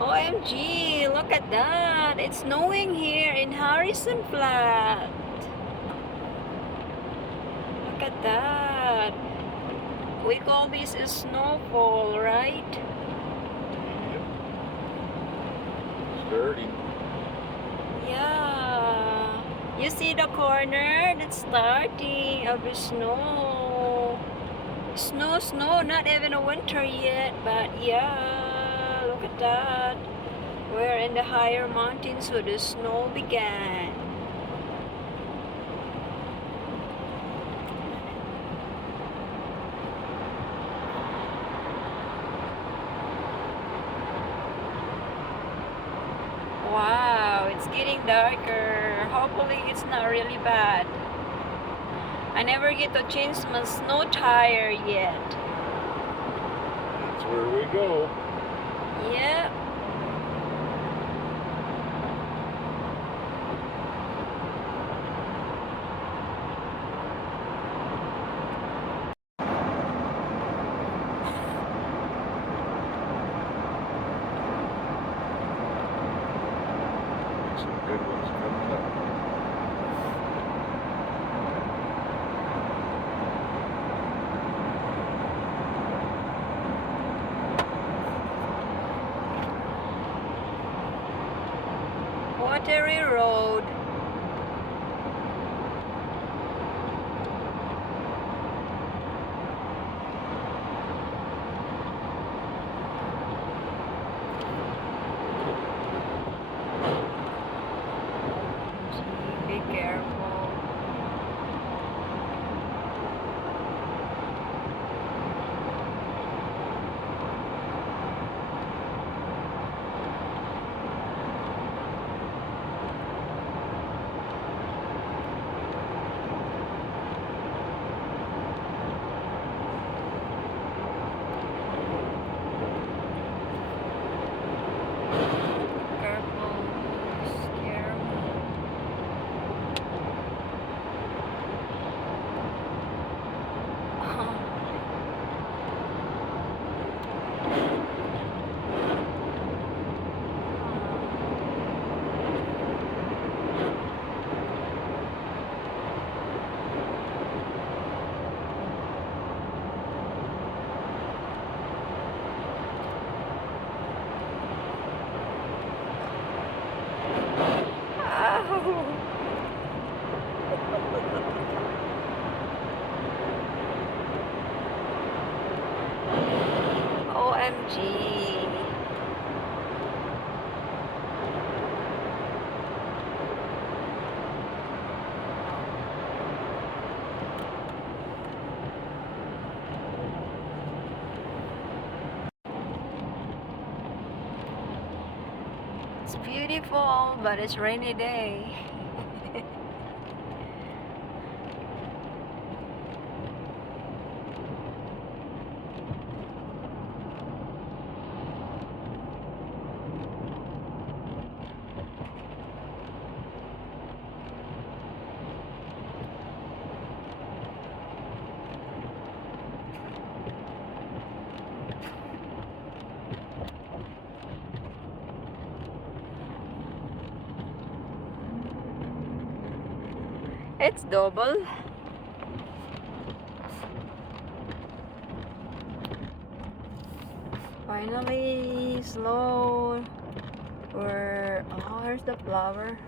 OMG, look at that. It's snowing here in Harrison Flat. Look at that. We call this a snowfall, right? Sturdy. Yeah. You see the corner? That's starting of the snow. Snow, snow, not even a winter yet, but yeah, look at that. We're in the higher mountains where the snow began. Wow, it's getting darker. Hopefully it's not really bad. I never get to change my snow tire yet. That's where we go. Yep. Some good ones coming up. Watery Road. Be careful. Careful. Scare me. OMG. It's beautiful, but it's rainy day. It's double. Finally, slow. Oh, here's the flower.